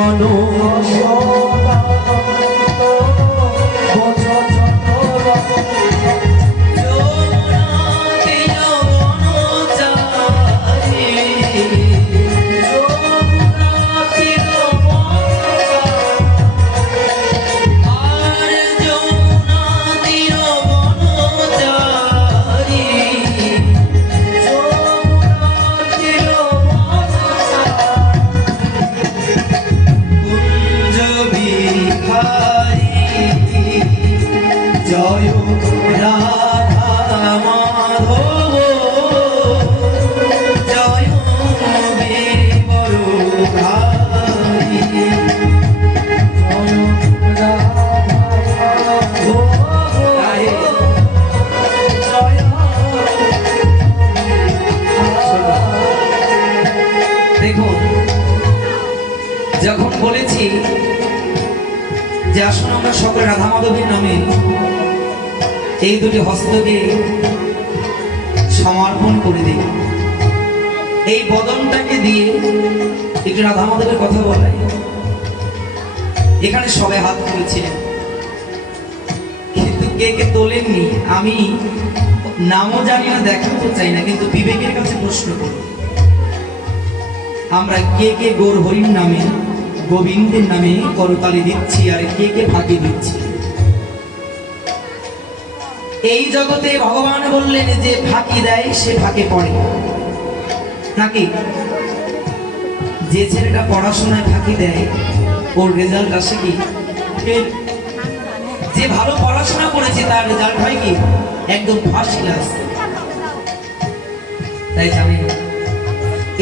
no, no, no. মাধবীর নামে এই দুটি হস্তকে সমর্পণ করে দিই। এই বদনটাকে দিয়ে একটু রাধা মাধবের কথা বলাই। এখানে সবাই হাত তুলেছিলেন। কিন্তু কে কে তোলেননি, আমি নামও জানি না দেখাতে চাই না, কিন্তু বিবেকের কাছে প্রশ্ন করব আমরা কে কে গোর হরিণ নামে, গোবিন্দের নামে করতালি দিচ্ছি, আর কে কে ফাঁকি দিচ্ছি? এই জগতে ভগবান বললেন যে ফাঁকি দেয়, সে ফাঁকে পড়ে। নাকি? যে ছেলেটা পড়াশোনায় ফাঁকি দেয়, ওর রেজাল্ট আসে কি? যে ভালো পড়াশোনা করেছে, তার রেজাল্ট হয় কি? একদম ফার্স্ট ক্লাস তাই জানেন?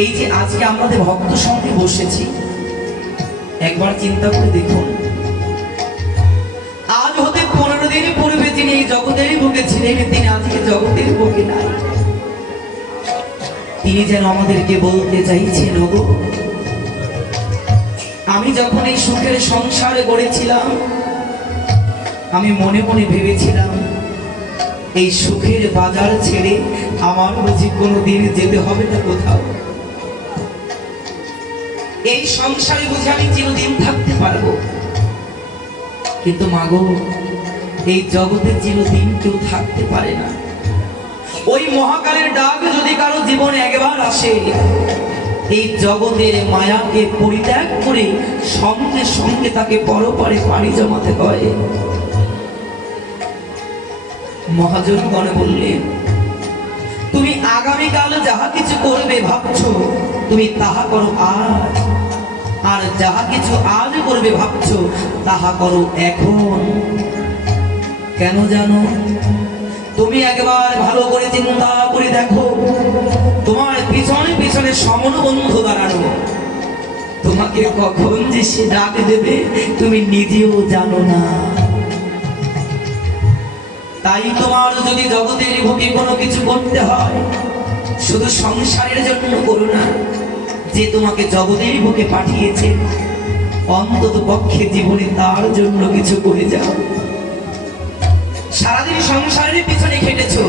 এই যে আজকে আমাদের ভক্ত সঙ্গে বসেছি, একবার চিন্তা করে দেখুন। বুকে ছিলেন তিনি আজকে জগতের বুকে নাই। তিনি যেন আমাদেরকে বলতে চাইছেন আমি যখন এই সুখের সংসারে গড়েছিলাম, আমি মনে মনে ভেবেছিলাম, এই সুখের বাজার ছেড়ে আমার বুঝি কোনো দিন যেতে হবে না কোথাও। এই সংসারে বুঝে আমি চিরদিন থাকতে পারব। কিন্তু মাগো এই জগতে চিরদিন কেউ থাকতে পারে না। ওই মহাকালের ডাক যদি কারও জীবনে একবার আসে, এই জগতের মায়াকে পরিত্যাগ করে সঙ্গে সঙ্গে তাকে পরপারে পাড়ি জমাতে হয়। মহাজনগণে বললেন, তুমি আগামীকাল যাহা কিছু করবে ভাবছ, তুমি তাহা করো আজ আর যাহা কিছু আজ করবে ভাবছ, তাহা করো এখন। কেন জানো? তুমি একবার ভালো করে চিন্তা করে দেখো। তোমার পিছনে পিছনে সমন বন্ধু দাঁড়ানো। তোমাকে কখন যে সে ডাক দেবে, তুমি নিজেও জানো না। তাই তোমার যদি জগতের বুকে কোনো কিছু করতে হয়, শুধু সংসারের জন্য করো না, যে তোমাকে জগতের বুকে পাঠিয়েছে। অন্তত পক্ষে জীবনে তার জন্য কিছু করে যাও। সারাদিন সংসারের পিছনে খেটেছো।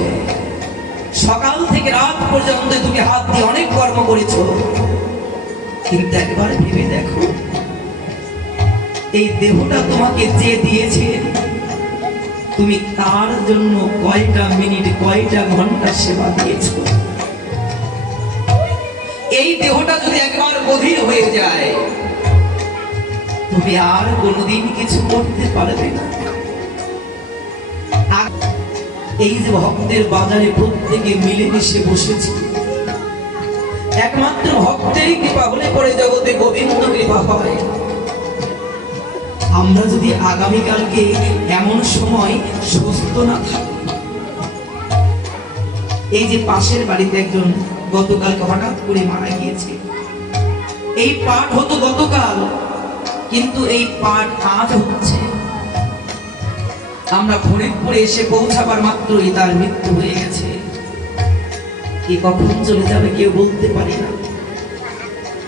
সকাল থেকে রাত পর্যন্ত তুমি হাত দিয়ে অনেক কর্ম করেছ। কিন্তু একবার ভেবে দেখো, এই দেহটা তোমাকে যে দিয়েছে, তুমি তার জন্য কয়টা মিনিট, কয়টা ঘণ্টা সেবা দিয়েছ। এই দেহটা যদি একবার বধির হয়ে যায়, তুমি আর কোনোদিন কিছু করতে পারবে না। এই যে ভক্তের বাজারে প্রত্যেকে মিলেমিশে বসেছি। একমাত্র ভক্তেরই কৃপা হলে পরে জগতে গোবিন্দ কৃপা হয়। আমরা যদি আগামীকালকে এমন সময় সুস্থ না থাকি, এই যে পাশের বাড়িতে একজন গতকালকে হঠাৎ করে মারা গিয়েছে, এই পাঠ হতো গতকাল, কিন্তু এই পাঠ আজ হচ্ছে। আমরা ফরিদপুরে এসে পৌঁছাবার মাত্রই তার মৃত্যু হয়ে গেছে। কে কখন চলে যাবে কেউ বলতে পারি না।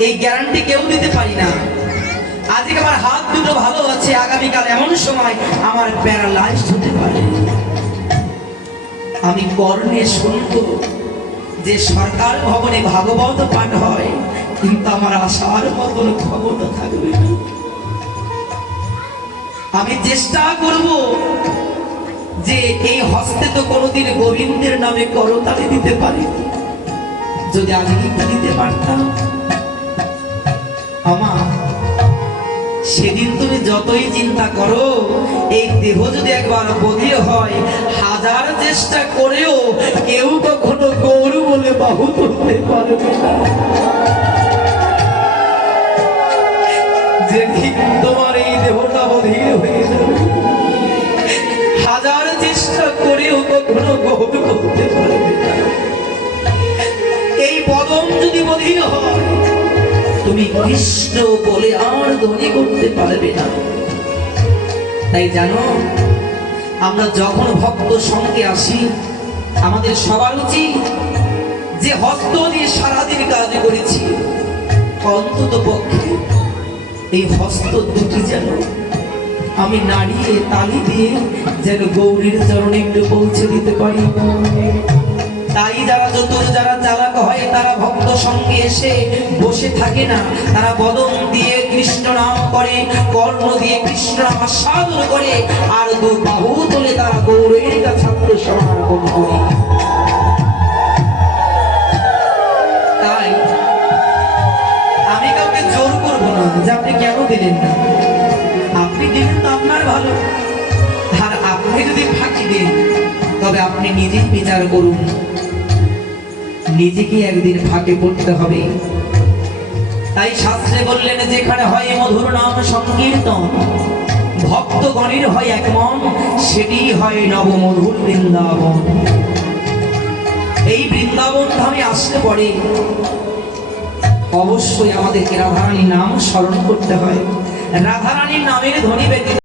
এই গ্যারান্টি কেউ দিতে পারি না। আজকে আমার হাত দুটো ভালো আছে, আগামীকাল এমন সময় আমার প্যারালাইজ হতে পারে। আমি কর্ণে শুনব যে সরকার ভবনে ভাগবত পাঠ হয়, কিন্তু আমার আশার মতন ক্ষমতা থাকবে না। আমি চেষ্টা করব যে এই হস্তে তো কোনোদিন গোবিন্দের নামে করতালি দিতে পারি। যদি একটু দিতে পারতাম আমার সেদিন তুমি যতই চিন্তা করো, এই দেহ যদি একবার বধির হয়, হাজার চেষ্টা করেও কেউ কখনো গরু বলে বাহু করতে পারবে না। এই যদি হয়, তুমি করতে পারবে না। তাই জানো, আমরা যখন ভক্ত সঙ্গে আসি, আমাদের সবার উচিত যে হস্ত দিয়ে সারাদিন কাজ করেছি, অন্তত পক্ষে এই হস্ত দুটি যেন আমি নাড়িয়ে তালি দিয়ে যেন গৌরীর চরণে একটু পৌঁছে দিতে পারি। তাই যারা চতুর যারা চালাক হয়, তারা ভক্ত সঙ্গে এসে বসে থাকে না। তারা বদন দিয়ে কৃষ্ণ নাম করে, কর্ণ দিয়ে কৃষ্ণ আস্বাদন করে, আর দু বাহু তুলে তারা গৌরের কাছে করে। নিজেই বিচার করুন। নিজেকে একদিন ফাঁকে পড়তে হবে। তাই শাস্ত্রে বললেন, যেখানে হয় মধুর নাম সংকীর্তন, ভক্তগণের হয় এক মন, সেটি হয় নবমধুর বৃন্দাবন। এই বৃন্দাবন ধামে আসলে পরে অবশ্যই আমাদেরকে রাধারানীর নাম স্মরণ করতে হয়। রাধারানীর নামের ধ্বনি ব্যতীত